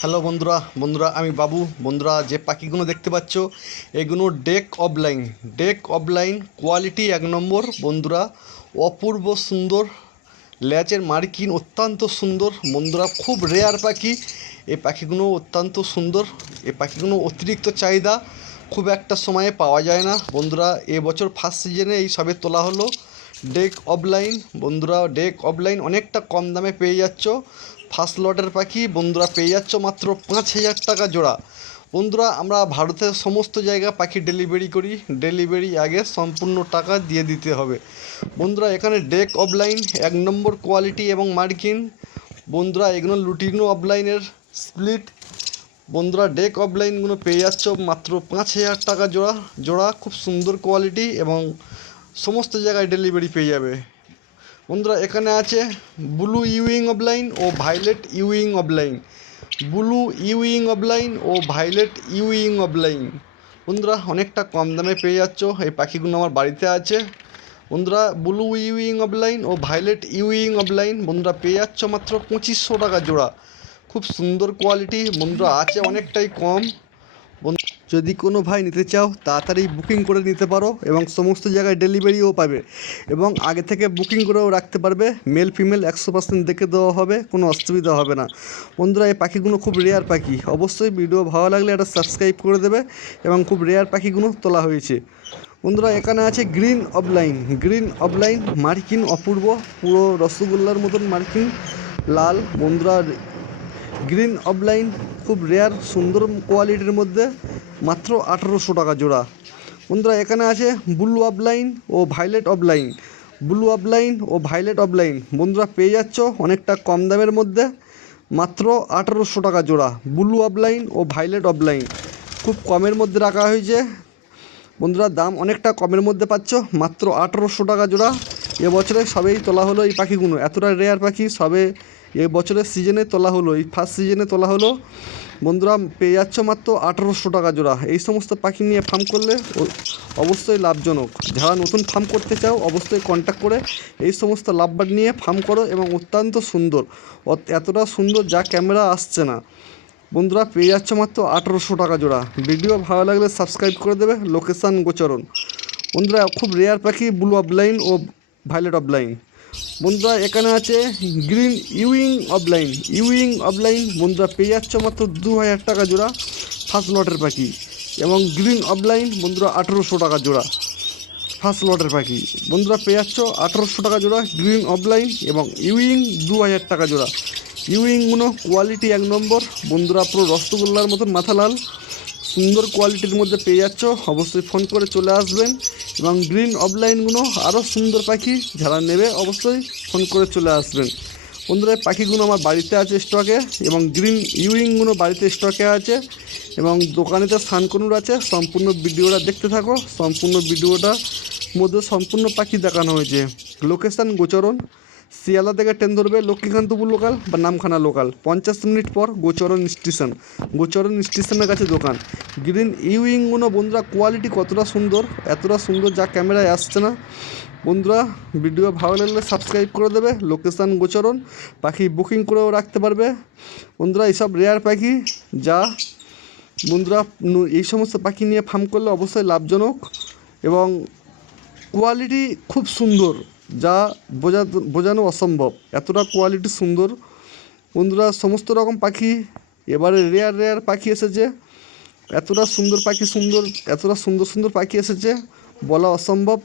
Hello বন্ধুরা বন্ধুরা, আমি বাবু। বন্ধুরা, যে পাখিগুলো দেখতে পাচ্ছ, এগুলো DEC opaline DEC opaline quality এক নম্বর। বন্ধুরা, অপূর্ব সুন্দর। ল্যাচের মার্কিন অত্যন্ত সুন্দর। বন্ধুরা, খুব রেয়ার পাখি। এই পাখিগুলো অত্যন্ত সুন্দর। এই পাখিগুলো অতিরিক্ত চাহিদা। খুব একটা সময়ে পাওয়া যায় না। বন্ধুরা এবছর ফার্স্ট সিজনে এই সবে তোলা হলো। ডেক অফলাইন বন্ধুরা ডেক অফলাইন অনেকটা কম দামে পেয়ে যাচ্ছ। ফার্স্ট লটের পাখি, বন্ধুরা পেয়ে যাচ্ছ মাত্র পাঁচ হাজার টাকা জোড়া। বন্ধুরা, আমরা ভারতের সমস্ত জায়গা পাখি ডেলিভারি করি। ডেলিভারি আগে সম্পূর্ণ টাকা দিয়ে দিতে হবে। বন্ধুরা, এখানে ডেক অফলাইন এক নম্বর কোয়ালিটি এবং মার্কিন। বন্ধুরা, এগুলো লুটিনো অফলাইনের স্প্লিট বন্ধুরা ডেক অফলাইনগুলো পেয়ে যাচ্ছ মাত্র পাঁচ হাজার টাকা জোড়া। জোড়া খুব সুন্দর কোয়ালিটি এবং সমস্ত জায়গায় ডেলিভারি পেয়ে যাবে। বন্ধুরা, এখানে আছে ব্লু ইউইং অফলাইন ও violet euwing opaline blue euwing opaline ও ভাইলেট ইউইং অফলাইন বন্ধুরা, অনেকটা কম দামে পেয়ে যাচ্ছ। এই পাখিগুলো আমার বাড়িতে আছে। বন্ধুরা ব্লু ইউইং অফলাইন ও ভাইলেট ইউইং অফলাইন বন্ধুরা পেয়ে যাচ্ছ মাত্র পঁচিশশো টাকা জোড়া। খুব সুন্দর কোয়ালিটি বন্ধুরা, আছে অনেকটাই কম। বন্ধু- যদি কোনো ভাই নিতে চাও, তাড়াতাড়ি বুকিং করে নিতে পারো এবং সমস্ত জায়গায় ডেলিভারিও পাবে এবং আগে থেকে বুকিং করেও রাখতে পারবে। মেল, ফিমেল একশো পার্সেন্ট দেখে দেওয়া হবে, কোনো অসুবিধা হবে না। বন্ধুরা, এই পাখিগুলো খুব রেয়ার পাখি। অবশ্যই ভিডিও ভালো লাগলে একটা সাবস্ক্রাইব করে দেবে এবং খুব রেয়ার পাখিগুলো তোলা হয়েছে। বন্ধুরা, এখানে আছে গ্রিন অফলাইন গ্রিন অফলাইন মার্কিন অপূর্ব, পুরো রসগোল্লার মতন মার্কিন, লাল। বন্ধুরা গ্রিন অফলাইন খুব রেয়ার সুন্দর কোয়ালিটির মধ্যে মাত্র আঠারোশো টাকা জোড়া। বন্ধুরা, এখানে আছে ব্লু অফলাইন ও ভাইলেট অফলাইন ব্লু অফলাইন ও ভাইলেট অফলাইন বন্ধুরা, পেয়ে যাচ্ছ অনেকটা কম দামের মধ্যে মাত্র আঠারোশো টাকা জোড়া। ব্লু অফলাইন ও ভাইলেট অফলাইন খুব কমের মধ্যে রাখা হয়েছে। বন্ধুরা, দাম অনেকটা কমের মধ্যে পাচ্ছ মাত্র আঠারোশো টাকা জোড়া। এবছরে সবেই তোলা হলো এই পাখিগুলো। এতটা রেয়ার পাখি সবে এ বছরের সিজনে তোলা হলো, এই ফার্স্ট সিজনে তোলা হলো। বন্ধুরা, পেয়ে যাচ্ছ মাত্র আঠারোশো টাকা জোড়া। এই সমস্ত পাখি নিয়ে ফার্ম করলে অবশ্যই লাভজনক। যারা নতুন ফার্ম করতে চাও, অবশ্যই কন্ট্যাক্ট করে এই সমস্ত লাভবার নিয়ে ফার্ম করো এবং অত্যন্ত সুন্দর। এতটা সুন্দর যা ক্যামেরা আসছে না। বন্ধুরা, পেয়ে যাচ্ছ মাত্র আঠারোশো টাকা জোড়া। ভিডিও ভালো লাগলে সাবস্ক্রাইব করে দেবে লোকেশান গোচরণ। বন্ধুরা, খুব রেয়ার পাখি ব্লু অফলাইন ও ভাইলেট অফলাইন বন্ধুরা, এখানে আছে green euwing opaline. Euwing opaline, বন্ধুরা, পেয়ে যাচ্ছ মাত্র দু হাজার টাকা জোড়া ফার্স্ট লটের পাখি। এবং গ্রিন অফলাইন, বন্ধুরা, আঠেরোশো টাকা জোড়া ফার্স্ট লটের পাখি। বন্ধুরা, পেয়ে যাচ্ছ আঠেরোশো টাকা জোড়া গ্রিন অফলাইন এবং ইউইং দু হাজার টাকা জোড়া। ইউইংগুলো কোয়ালিটি এক নম্বর। বন্ধুরা, পুরো রসগোল্লার মতন মাথা লাল। সুন্দর কোয়ালিটির মধ্যে পেয়ে যাচ্ছ, অবশ্যই ফোন করে চলে আসবেন এবং গ্রিন অফলাইনগুলো আরও সুন্দর পাখি যারা নেবে অবশ্যই ফোন করে চলে আসবেন। বন্ধুরা পাখিগুলো আমার বাড়িতে আছে স্টকে এবং গ্রিন ইউইংগুলো বাড়িতে স্টকে আছে এবং দোকানেতে সানকনুর আছে, সম্পূর্ণ ভিডিওটা দেখতে থাকো। সম্পূর্ণ ভিডিওটার মধ্যে সম্পূর্ণ পাখি দেখানো হয়েছে। লোকেশান গোচরণ শিয়ালা থেকে ট্রেন ধরবে লক্ষ্মীকান্তপুর লোকাল বা নামখানা লোকাল পঞ্চাশ মিনিট পর গোচরণ স্টেশন গোচরণ স্টেশনের কাছে দোকান। গ্রিন ইউইংগুলো বন্ধুরা কোয়ালিটি কতটা সুন্দর, এতটা সুন্দর যা ক্যামেরায় আসছে না। বন্ধুরা ভিডিও ভালো লাগলে সাবস্ক্রাইব করে দেবে লোকেশান গোচরণ, পাখি বুকিং করেও রাখতে পারবে। বন্ধুরা, এইসব রেয়ার পাখি যা বন্ধুরা এই সমস্ত পাখি নিয়ে ফার্ম করলে অবশ্যই লাভজনক এবং কোয়ালিটি খুব সুন্দর। যা বোঝা বোঝানো অসম্ভব। এতটা কোয়ালিটি সুন্দর। বন্ধুরা, সমস্ত রকম পাখি, এবারে রেয়ার রেয়ার পাখি এসেছে। এতটা সুন্দর পাখি, সুন্দর, এতটা সুন্দর সুন্দর পাখি এসেছে। বলা অসম্ভব।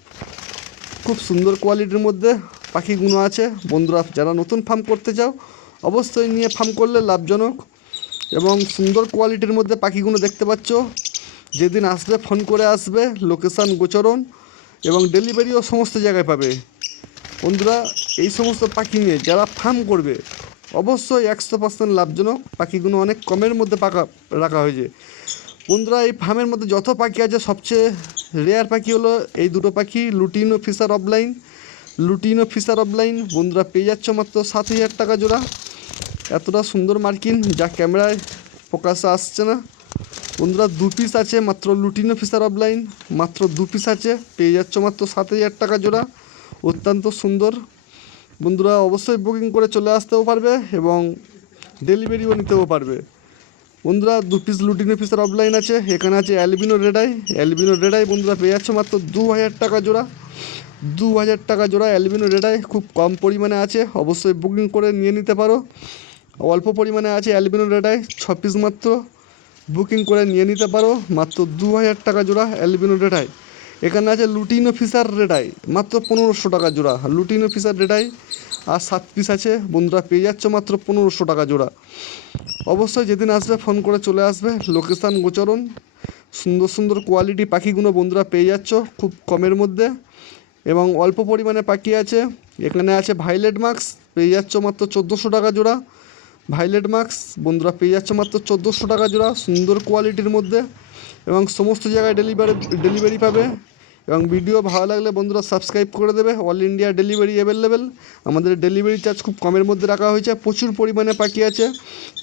খুব সুন্দর কোয়ালিটির মধ্যে পাখিগুলো আছে। বন্ধুরা, যারা নতুন ফার্ম করতে চাও, অবশ্যই নিয়ে ফার্ম করলে লাভজনক। এবং সুন্দর কোয়ালিটির মধ্যে পাখিগুলো দেখতে পাচ্ছ। যেদিন আসবে ফোন করে আসবে লোকেশান গোচরণ এবং ডেলিভারিও সমস্ত জায়গায় পাবে। বন্ধুরা, এই সমস্ত পাখি নিয়ে যারা ফার্ম করবে, অবশ্যই একশো পার্সেন্ট লাভজনক পাখিগুলো অনেক কমের মধ্যে পাকা, রাখা হয়েছে। বন্ধুরা, এই ফার্মের মধ্যে যত পাখি আছে, সবচেয়ে রেয়ার পাখি হলো এই দুটো পাখি lutino Fischer opaline lutino Fischer opaline বন্ধুরা, পেয়ে যাচ্ছ মাত্র সাত হাজার টাকা জোড়া। এতটা সুন্দর মার্কিন, যা ক্যামেরায় প্রকাশে আসছে না। বন্ধুরা, দু পিস আছে মাত্র লুটিনো ফিশার অফলাইন মাত্র দু পিস আছে, পেয়ে যাচ্ছ মাত্র সাত হাজার টাকা জোড়া। অত্যন্ত সুন্দর। বন্ধুরা অবশ্যই বুকিং করে চলে আসতেও পারবে এবং ডেলিভারিও নিতেও পারবে। বন্ধুরা দু পিস লুটিনো পিসের অফলাইন আছে, এখানে আছে অ্যালবিনো রেডাই অ্যালবিনো রেডাই বন্ধুরা পেয়ে যাচ্ছে মাত্র দু হাজার টাকা জোড়া। দু হাজার টাকা জোড়া অ্যালবিনো রেডাই খুব কম পরিমাণে আছে, অবশ্যই বুকিং করে নিয়ে নিতে পারো। অল্প পরিমাণে আছে অ্যালবিনো রেডাই ছ পিস মাত্র বুকিং করে নিয়ে নিতে পারো, মাত্র দু হাজার টাকা জোড়া অ্যালবিনো রেডাই এখানে আছে লুটিনো ফিসার রেডাই মাত্র পনেরোশো টাকা জোড়া। লুটিনো ফিসার রেডাই আর সাত পিস আছে, বন্ধুরা পেয়ে যাচ্ছ মাত্র পনেরোশো টাকা জোড়া। অবশ্যই যেদিন আসবে ফোন করে চলে আসবে। লোকেশান গোচরণ, সুন্দর সুন্দর কোয়ালিটি পাখিগুলো বন্ধুরা পেয়ে যাচ্ছ খুব কমের মধ্যে। এবং অল্প পরিমাণে পাখি আছে, এখানে আছে ভাইলেট মাস্ক পেয়ে যাচ্ছ মাত্র চোদ্দোশো টাকা জোড়া। ভাইলেট মাস্ক বন্ধুরা পেয়ে যাচ্ছ মাত্র চোদ্দোশো টাকা জোড়া, সুন্দর কোয়ালিটির মধ্যে। এবং সমস্ত জায়গায় ডেলিভারি ডেলিভারি পাবে। এবং ভিডিও ভালো লাগলে বন্ধুরা সাবস্ক্রাইব করে দেবে। অল ইন্ডিয়া ডেলিভারি অ্যাভেলেবেল আমাদের ডেলিভারি চার্জ খুব কমের মধ্যে রাখা হয়েছে। প্রচুর পরিমাণে পাখি আছে।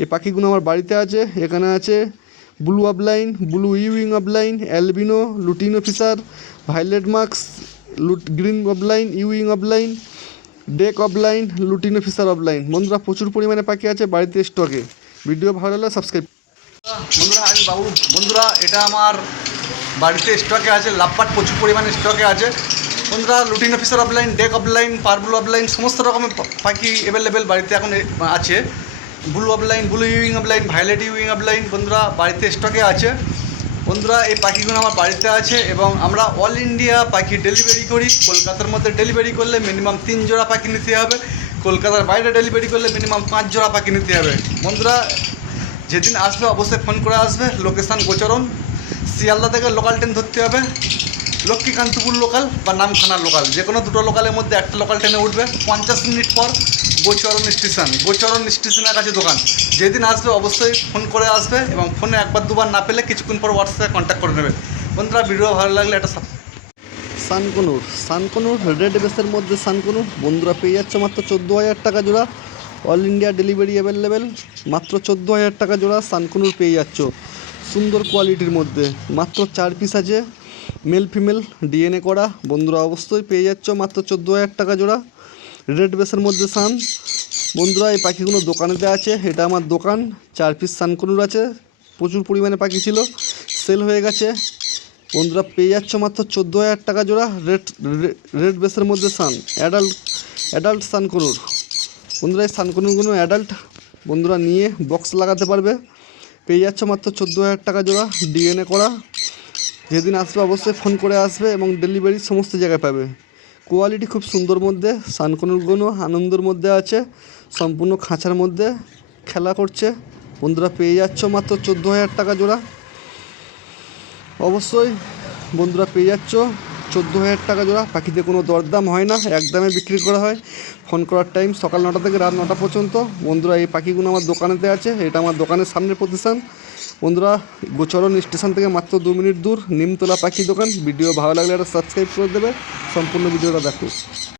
এই পাখিগুলো আমার বাড়িতে আছে। এখানে আছে blue opaline blue euwing opaline albino lutino Fischer violet mask lutino green opaline euwing opaline DEC opaline lutino Fischer opaline বন্ধুরা প্রচুর পরিমাণে পাখি আছে বাড়িতে স্টকে ভিডিও ভালো লাগলে সাবস্ক্রাইব বন্ধুরা, আমি বাবু, বন্ধুরা, এটা আমার বাড়িতে স্টকে আছে লাভপাট প্রচুর পরিমাণে স্টকে আছে। বন্ধুরা lutino Fischer opaline DEC opaline purple opaline সমস্ত রকমের পাখি অ্যাভেলেবেল বাড়িতে এখন আছে। Blue opaline blue euwing opaline violet euwing opaline বন্ধুরা, বাড়িতে স্টকে আছে। বন্ধুরা, এই পাখিগুলো আমার বাড়িতে আছে এবং আমরা অল ইন্ডিয়া পাখি ডেলিভারি করি। কলকাতার মধ্যে ডেলিভারি করলে মিনিমাম তিন জোড়া পাখি নিতে হবে। কলকাতার বাইরে ডেলিভারি করলে মিনিমাম পাঁচ জোড়া পাখি নিতে হবে। বন্ধুরা, যেদিন আসবে অবশ্যই ফোন করে আসবে। লোকেশান গোচরণ। শিয়ালদা থেকে লোকাল ট্রেন ধরতে হবে। লক্ষ্মীকান্তপুর লোকাল বা নামখানা লোকাল যে কোনো দুটো লোকালের মধ্যে একটা লোকাল ট্রেনে উঠবে। পঞ্চাশ মিনিট পর গোচরণ স্টেশন গোচরণ স্টেশনের কাছে দোকান। যেদিন আসবে অবশ্যই ফোন করে আসবে এবং ফোনে একবার দুবার না পেলে কিছুক্ষণ পর হোয়াটসঅ্যাপে কন্ট্যাক্ট করে নেবে। বন্ধুরা ভিডিও ভালো লাগলে একটা সানকনুর। সানকনুর রেড বেসের মধ্যে সানকনুর। বন্ধুরা, পেয়ে যাচ্ছে মাত্র চোদ্দ হাজার টাকা জোড়া। অল ইন্ডিয়া ডেলিভারি অ্যাভেলেবেল মাত্র চোদ্দ হাজার টাকা জোড়া সানকনুর পেয়ে যাচ্ছ। সুন্দর কোয়ালিটির মধ্যে। মাত্র চার পিস আছে মেল ফিমেল ডিএনএ করা। বন্ধুরা অবশ্যই পেয়ে যাচ্ছ মাত্র চোদ্দ হাজার টাকা জোড়া। রেড বেসের মধ্যে সান বন্ধুরা, এই পাখিগুলো দোকানেতে আছে। এটা আমার দোকান। চার পিস সানকনুর আছে। প্রচুর পরিমাণে পাখি ছিল। সেল হয়ে গেছে। বন্ধুরা, পেয়ে যাচ্ছ মাত্র চোদ্দ হাজার টাকা জোড়া। রেড রেড বেসের মধ্যে সান অ্যাডাল্ট অ্যাডাল্ট সানকনুর। বন্ধুরা, এই সানকনুরগুলো অ্যাডাল্ট বন্ধুরা, নিয়ে বক্স লাগাতে পারবে। পেয়ে যাচ্ছ মাত্র চোদ্দ হাজার টাকা জোড়া ডিএনএ করা। যেদিন আসবে অবশ্যই ফোন করে আসবে এবং ডেলিভারি সমস্ত জায়গায় পাবে। কোয়ালিটি খুব সুন্দর মধ্যে সানকনুরগুলো আনন্দের মধ্যে আছে, সম্পূর্ণ খাঁচার মধ্যে খেলা করছে। বন্ধুরা পেয়ে যাচ্ছ মাত্র চোদ্দ হাজার টাকা জোড়া। অবশ্যই বন্ধুরা পেয়ে যাচ্ছ। চোদ্দ হাজার টাকা জোড়া। পাখিতে কোনো দরদাম হয় না একদমে বিক্রি করা হয়। ফোন করার টাইম সকাল নটা থেকে রাত নটা পর্যন্ত। বন্ধুরা, এই পাখিগুলো আমার দোকানেতে আছে, এটা আমার দোকানের সামনের প্রতিষ্ঠান। বন্ধুরা, গোচরণ স্টেশন থেকে মাত্র দু মিনিট দূর, নিমতলা পাখি দোকান। ভিডিও ভালো লাগলে একটা সাবস্ক্রাইব করে দেবে। সম্পূর্ণ ভিডিওটা দেখো।